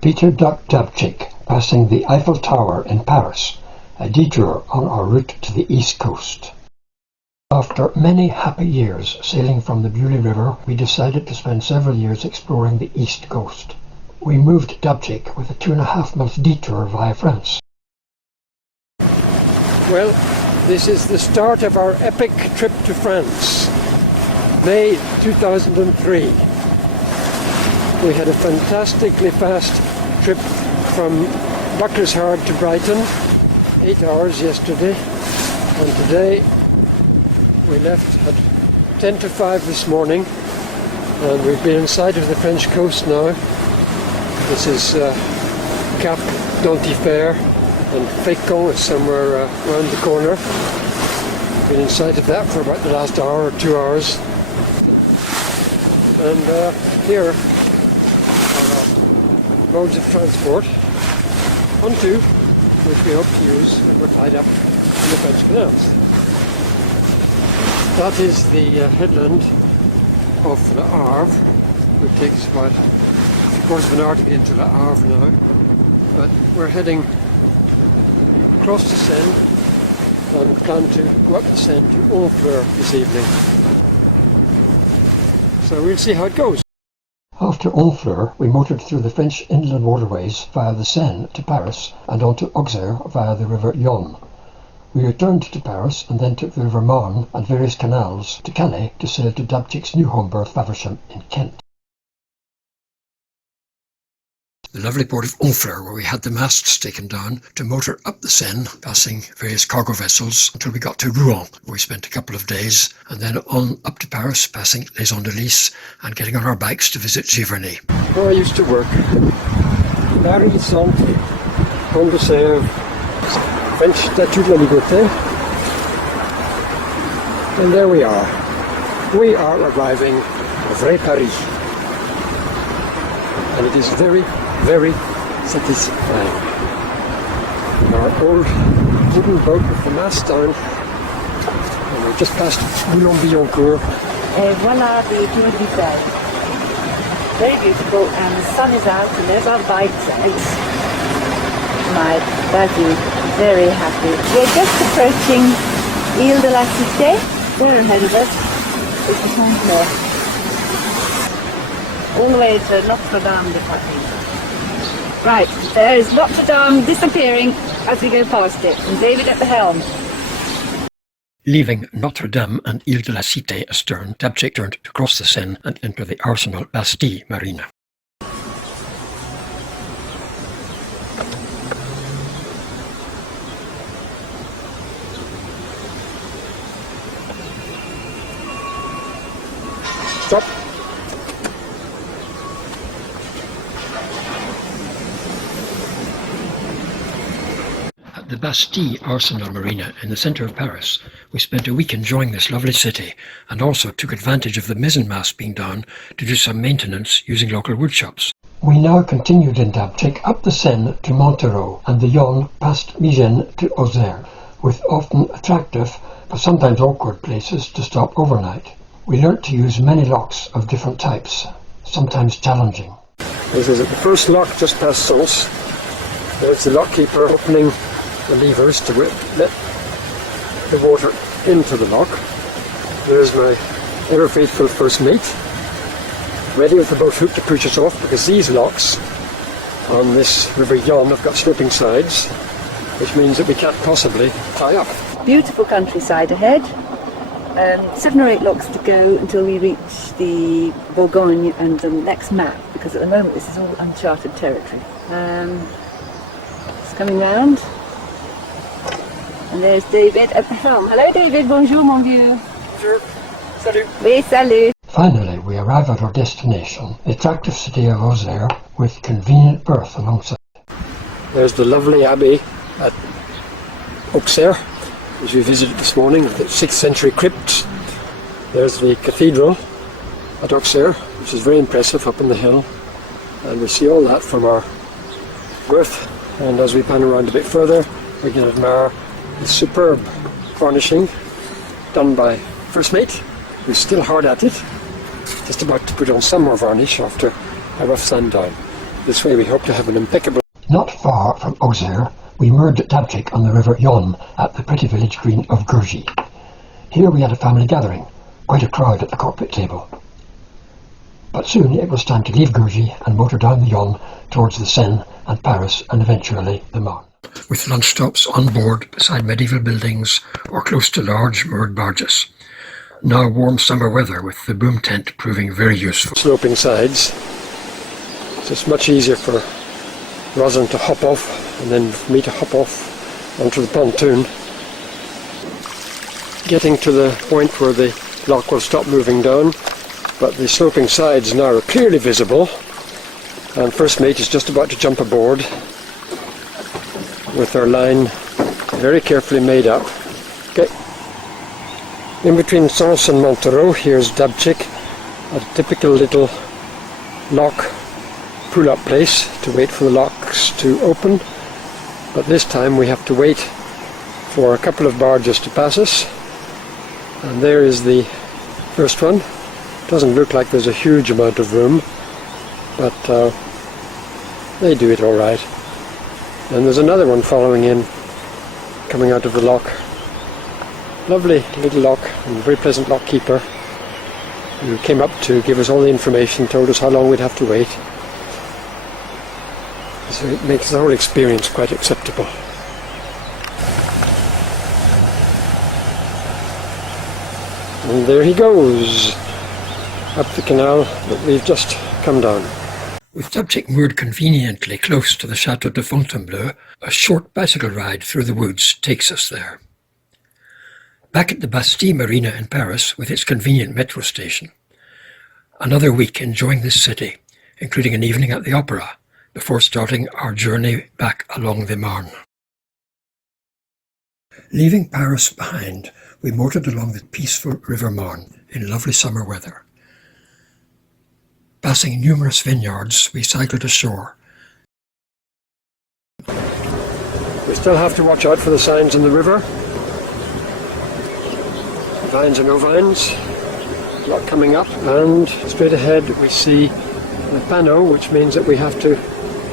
Peter Dabchick, passing the Eiffel Tower in Paris, a detour on our route to the east coast. After many happy years sailing from the Beaulieu River, we decided to spend several years exploring the east coast. We moved Dabchick with a 2.5-month detour via France. Well, this is the start of our epic trip to France, May 2003. We had a fantastically fast trip from Auxerre to Brighton, 8 hours yesterday, and today we left at 10 to 5 this morning, and we've been inside of the French coast now. This is Cap d'Antifer, and Fécamp is somewhere around the corner. We've been inside of that for about the last hour or 2 hours. And here are our modes of transport, on two, which we hope to use when we're tied up in the French canals. That is the headland of Le Havre, which takes about 3/4 of an hour to get into Le Havre now. But we're heading across the Seine and plan to go up the Seine to Honfleur this evening. So we'll see how it goes. After Honfleur, we motored through the French Inland Waterways via the Seine to Paris and on to Auxerre via the river Yonne. We returned to Paris and then took the river Marne and various canals to Calais to sail to Dabchick's new home berth Faversham in Kent. The lovely port of Honfleur, where we had the masts taken down to motor up the Seine, passing various cargo vessels until we got to Rouen, where we spent a couple of days, and then on up to Paris, passing Les Andelys and getting on our bikes to visit Giverny. Where I used to work, Paris Centre, Pont de Sèvres, French Statue de la Liberté, and there we are. We are arriving at Vrai Paris, and it is very, very satisfying. Our old wooden boat with the mast down, and we've just passed Boulogne-Billancourt. Et voilà the tour detail. Very beautiful, and the sun is out, and there's our bikes, and it's my daddy very happy. We're just approaching Ile de la Cité. There ahead of us is the Honfleur. All the way to Notre Dame de Paris. Right, there is Notre Dame disappearing as we go past it, and David at the helm. Leaving Notre Dame and Ile de la Cité astern, Dabchick turned to cross the Seine and enter the Arsenal Bastille Marina. Stop. At the Bastille Arsenal Marina in the centre of Paris, we spent a week enjoying this lovely city and also took advantage of the mizzenmast being down to do some maintenance using local woodshops. We now continued in Dabchick up the Seine to Montereau and the Yonne past Migennes to Auxerre, with often attractive but sometimes awkward places to stop overnight. We learnt to use many locks of different types, sometimes challenging. This is at the first lock just past Sens. There's the lockkeeper opening the levers to let the water into the lock. There's my ever faithful first mate, ready with the boat hook to push us off, because these locks on this river Yonne have got sloping sides, which means that we can't possibly tie up. Beautiful countryside ahead. 7 or 8 locks to go until we reach the Bourgogne and the next map, because at the moment this is all uncharted territory. It's coming round, and there's David at the helm. Hello David, bonjour mon vieux. Bonjour. Salut. Oui, salut. Finally, we arrive at our destination, the attractive city of Auxerre, with convenient berth alongside. There's the lovely abbey at Auxerre, which we visited this morning, the 6th century crypt. There's the cathedral at Auxerre, which is very impressive up on the hill, and we see all that from our berth. And as we pan around a bit further, we can admire the superb varnishing done by first mate, who's still hard at it, just about to put on some more varnish after a rough sand down. This way we hope to have an impeccable... Not far from Auxerre, we moored at Dabchick on the river Yonne at the pretty village green of Gurgy. Here we had a family gathering, quite a crowd at the corporate table. But soon it was time to leave Gurgy and motor down the Yonne towards the Seine and Paris and eventually the Marne. With lunch stops on board beside medieval buildings or close to large moored barges. Now warm summer weather with the boom tent proving very useful. Sloping sides. So it's much easier for Rosalind to hop off and then for me to hop off onto the pontoon. Getting to the point where the lock will stop moving down, but the sloping sides now are clearly visible, and first mate is just about to jump aboard with our line very carefully made up. Okay. In between Seine and Marne, here's Dabchick, a typical little lock pull-up place to wait for the locks to open, but this time we have to wait for a couple of barges to pass us, and there is the first one. Doesn't look like there's a huge amount of room, but they do it all right. And there's another one following in, coming out of the lock. Lovely little lock, and very pleasant lock keeper who came up to give us all the information, told us how long we'd have to wait. So it makes the whole experience quite acceptable. And there he goes, up the canal that we've just come down. With Dabchick moored conveniently close to the Château de Fontainebleau, a short bicycle ride through the woods takes us there. Back at the Bastille Marina in Paris with its convenient metro station. Another week enjoying this city, including an evening at the opera, before starting our journey back along the Marne. Leaving Paris behind, we motored along the peaceful River Marne in lovely summer weather. Passing numerous vineyards, we cycled ashore. We still have to watch out for the signs in the river. Vines or no vines, a lot coming up, and straight ahead we see the panneau, which means that we have to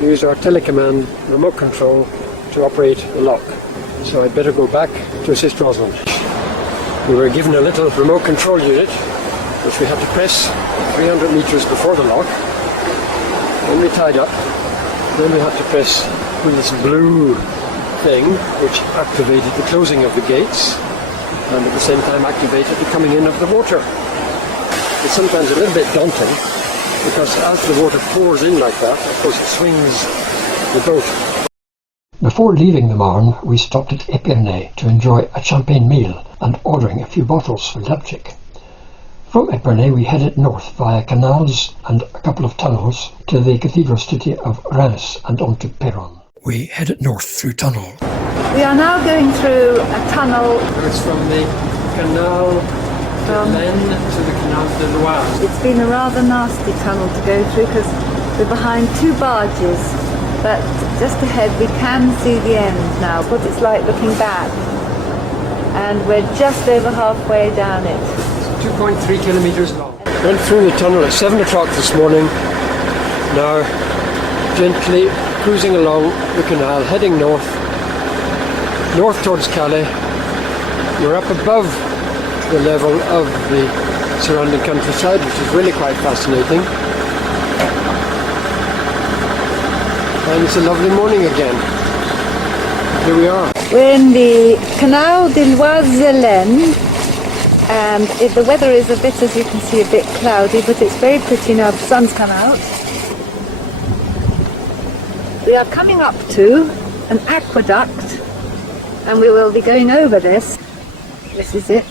use our telecommand remote control to operate the lock. So I'd better go back to assist Rosalind. We were given a little remote control unit which we had to press 300 meters before the lock. Then we tied up. Then we had to press with this blue thing which activated the closing of the gates and at the same time activated the coming in of the water. It's sometimes a little bit daunting because as the water pours in like that, of course it swings the boat. Before leaving the Marne, we stopped at Epernay to enjoy a champagne meal and ordering a few bottles for Dabchick. From Epernay we headed north via canals and a couple of tunnels to the cathedral city of Reims and on to Péronne. We headed north through tunnel. We are now going through a tunnel. It's from the Canal de Laine to the Canal de Loire. It's been a rather nasty tunnel to go through because we're behind two barges, but just ahead we can see the end now, what it's like looking back. And we're just over halfway down it. It's 2.3 kilometers long. Went through the tunnel at 7 o'clock this morning. Now gently cruising along the canal, heading north towards Calais. We're up above the level of the surrounding countryside, which is really quite fascinating. And it's a lovely morning again. Here we are. We're in the Canal de Loire, and the weather is a bit, as you can see, a bit cloudy, but it's very pretty now. The sun's come out. We are coming up to an aqueduct, and we will be going over this. This is it.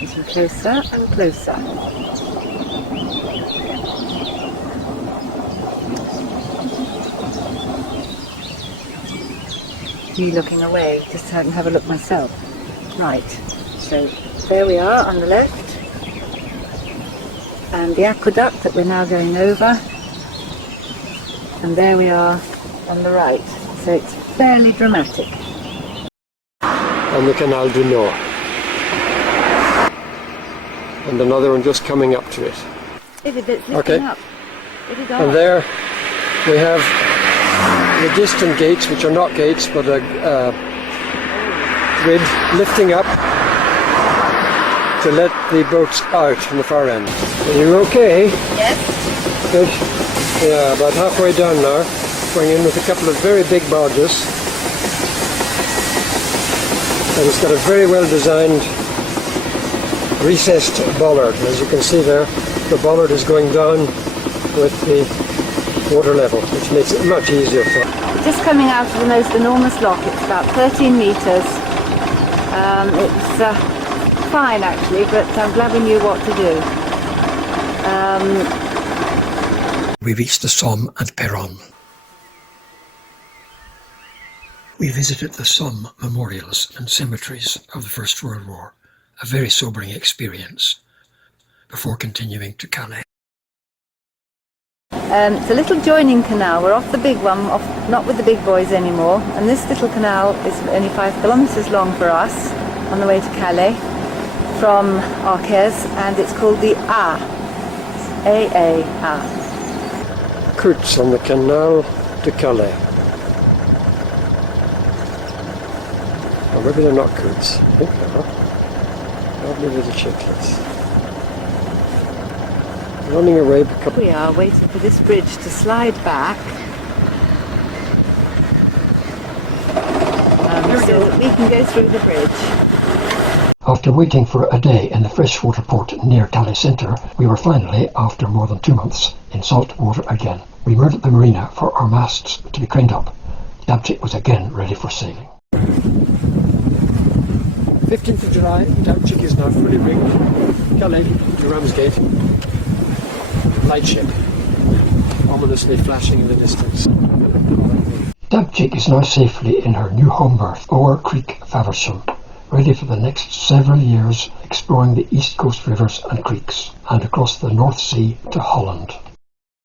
Getting closer and closer. Me looking away, just so I can have a look myself. Right, so there we are on the left, and the aqueduct that we're now going over, and there we are on the right. So it's fairly dramatic. On the Canal du Nord. And another one just coming up to it. It's a bit lifting up. And there we have the distant gates, which are not gates but a grid lifting up to let the boats out from the far end. Are you okay? Yes. Good. Yeah, about halfway down now. Going in with a couple of very big barges. And it's got a very well designed recessed bollard. As you can see there, the bollard is going down with the water level, which makes it much easier for it. Just coming out of the most enormous lock. It's about 13 metres. It's fine actually, but I'm glad we knew what to do. We reached the Somme and Perron. We visited the Somme memorials and cemeteries of the First World War, a very sobering experience, before continuing to Calais. It's a little joining canal. We're off the big one, not with the big boys anymore, and this little canal is only 5 kilometres long for us on the way to Calais from Auxerre, and it's called the A-A-A. Coots on the canal to Calais. Or maybe they're not coots. I think they are. Lovely little chicklets. Running away. We are waiting for this bridge to slide back so that we can go through the bridge. After waiting for a day in the freshwater port near Calais Centre, we were finally, after more than 2 months, in salt water again. We moored at the marina for our masts to be craned up. Dabchick was again ready for sailing. 15th of July, Dabchick is now fully rigged. Calais to Ramsgate. Lightship, ominously flashing in the distance. Dabchick is now safely in her new home berth, Auxerre Creek, Faversham, ready for the next several years exploring the east coast rivers and creeks, and across the North Sea to Holland.